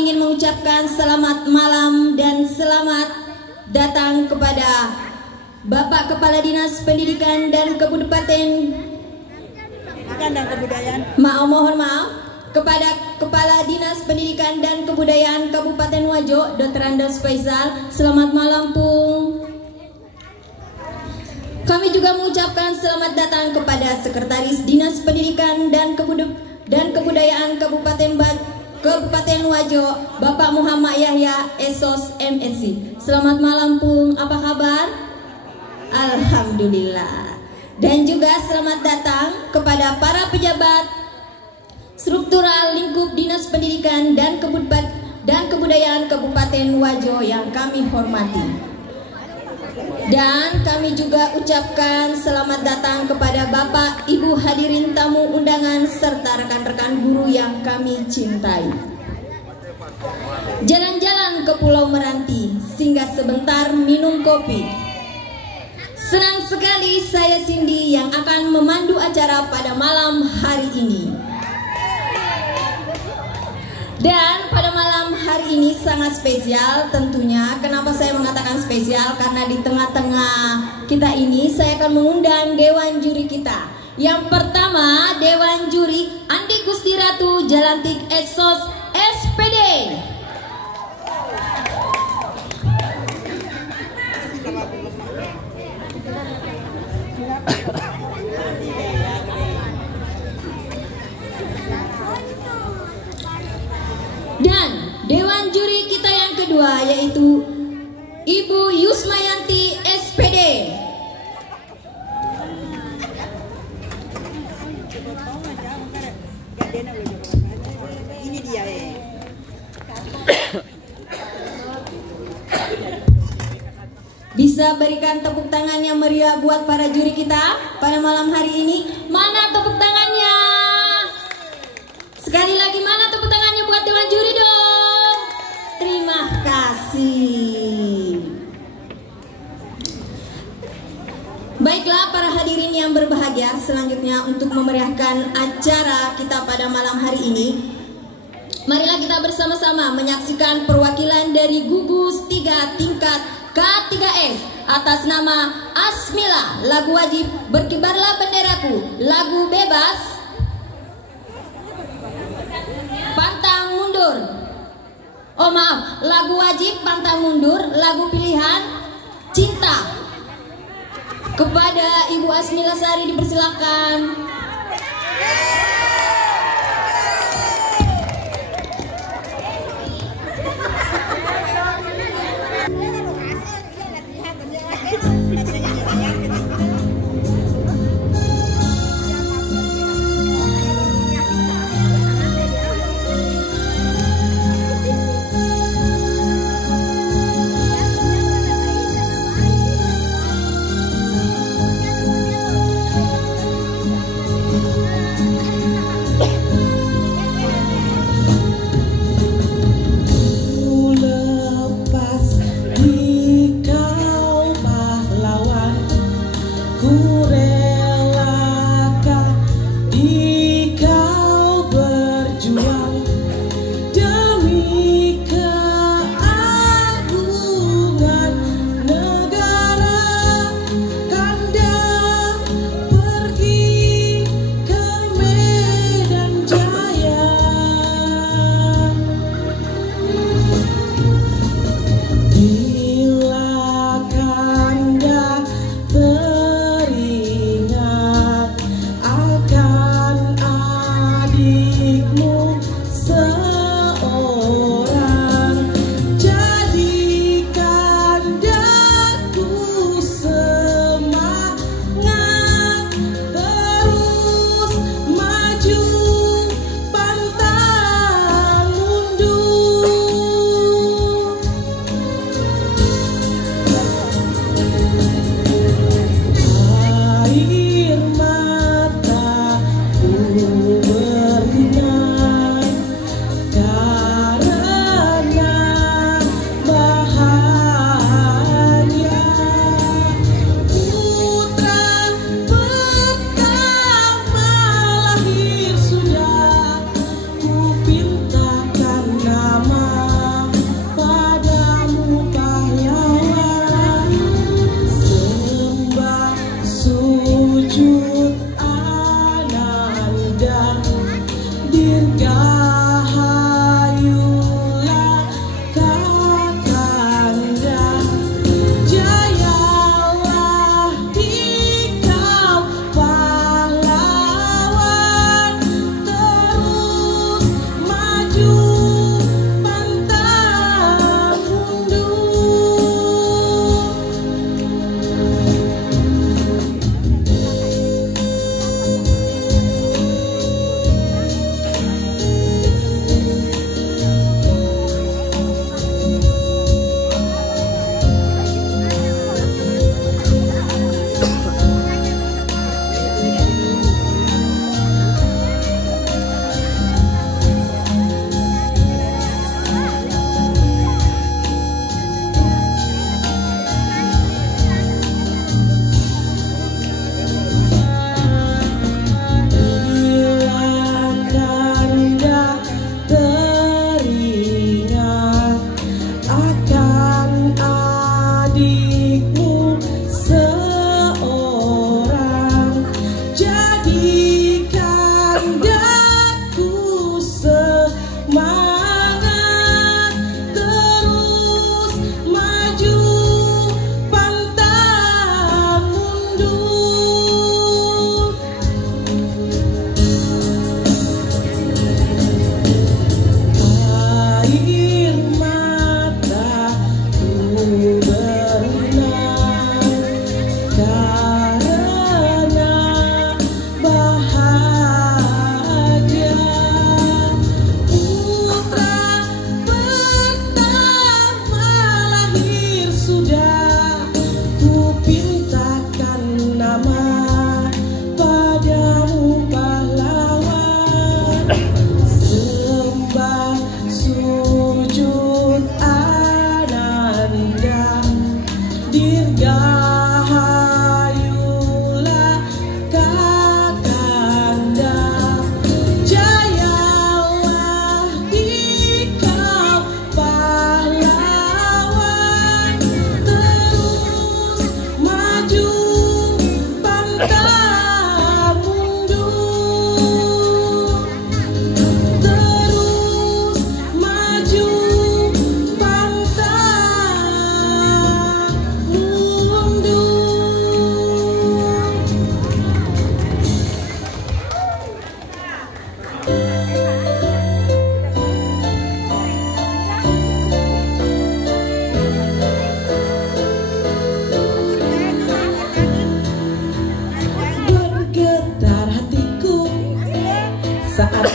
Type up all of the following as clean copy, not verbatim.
Ingin mengucapkan selamat malam dan selamat datang kepada Bapak Kepala Dinas Pendidikan dan Kebudayaan. Mohon maaf kepada Kepala Dinas Pendidikan dan Kebudayaan Kabupaten Wajo, Dr. Andos Faisal. Selamat malam, Pung. Kami juga mengucapkan selamat datang kepada Sekretaris Dinas Pendidikan dan Kebudayaan Kabupaten Wajo, Bapak Muhammad Yahya, Esos MSc. Selamat malam, Pung. Apa kabar? Alhamdulillah. Dan juga selamat datang kepada para pejabat struktural lingkup Dinas Pendidikan dan Kebudayaan Kabupaten Wajo yang kami hormati. Dan kami juga ucapkan selamat datang kepada Bapak, Ibu hadirin tamu undangan serta rekan-rekan guru yang kami cintai. Jalan-jalan ke Pulau Meranti, singgah sebentar minum kopi. Senang sekali saya Cindy yang akan memandu acara pada malam hari ini. Dan pada malam hari ini sangat spesial tentunya. Kenapa saya mengatakan spesial? Karena di tengah-tengah kita ini saya akan mengundang Dewan Juri kita. Yang pertama, Dewan Juri Andi Gusti Ratu Jalantik Esos SPD. Dan Dewan Juri kita yang kedua yaitu Ibu Yusmayanti SPD. Ini dia Bisa berikan tepuk tangan yang meriah buat para juri kita pada malam hari ini. Mana tepuk tangannya? Sekali lagi, mana tepuk tangannya buat Dewan Juri dong? Terima kasih. Baiklah para hadirin yang berbahagia, selanjutnya untuk memeriahkan acara kita pada malam hari ini, marilah kita bersama-sama menyaksikan perwakilan dari gugus 3 tingkat K3S atas nama Asmila, lagu wajib Berkibarlah Benderaku, lagu bebas Pantang Mundur. Oh maaf, lagu wajib Pantang Mundur, lagu pilihan Cinta. Kepada Ibu Asmila Sari dipersilakan.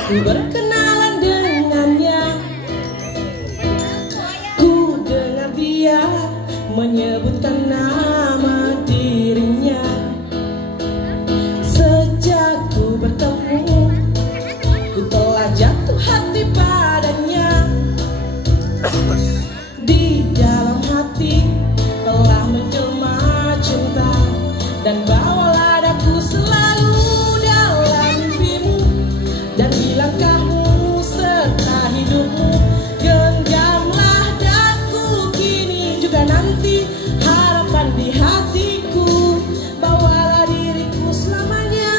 ku berkenalan dengannya, ku dengar dia menyebutkan nama dirinya. Sejak ku bertemu, ku telah jatuh hati padanya. Di dalam hati telah menjelma cinta, dan bawalah daku selalu dalam mimpimu, dan di langkahmu serta hidupmu. Genggamlah daku kini juga nanti, harapan di hatiku, bawalah diriku selamanya.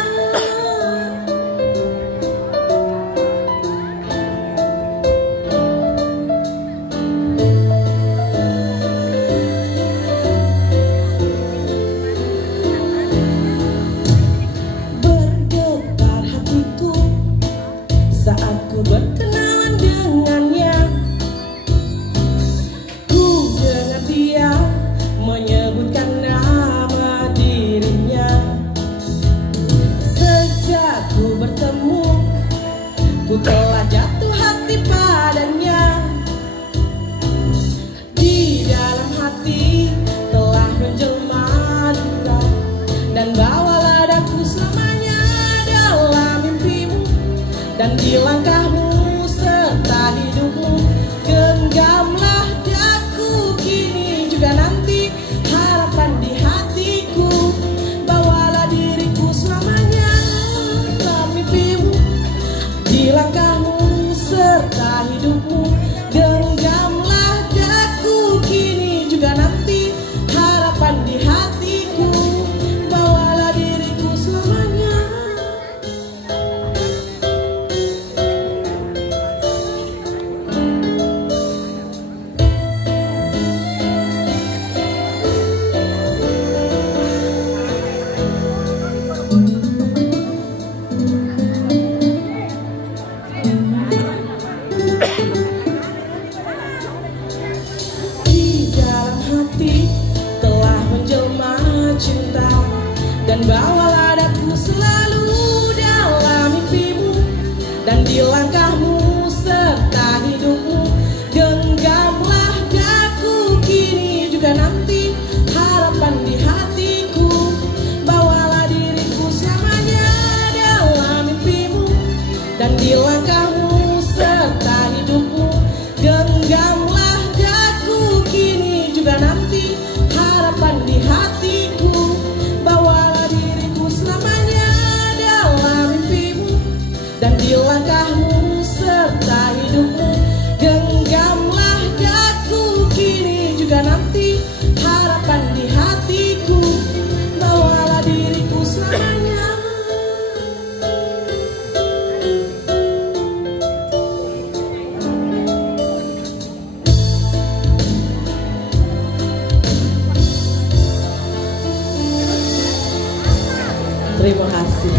Bergetar hatiku saat ku berkenalan dengannya, ku dengar dia menyebutkan nama dirinya. Sejak ku bertemu, ku telah jatuh hati padanya. Di dalam hati telah menjelma duka, dan bawalah daku selamanya dalam mimpimu, dan di langkahmu serta hidupmu. Genggamlah daku kini juga nanti, harapan di hatiku, bawalah diriku selamanya dalam mimpimu, di langkahmu serta hidupmu. Genggamlah daku kini juga nanti, harapan di hatiku, bawalah diriku selamanya. Di dalam hati telah menjelma cinta, dan bawalah daku selalu dalam mimpimu, dan di langkahmu serta hidupmu. Genggamlah daku kini juga nanti, harapan di hatiku, bawalah diriku selamanya dalam mimpimu, dan di langkahmu serta hidupmu. Genggamlah daku kini juga nanti, harapan di hatiku, bawalah diriku selamanya dalam mimpimu, dan di langkahmu serta hidupmu. Genggamlah daku kini juga nanti, harapan di hatiku, bawalah diriku selamanya. Terima kasih.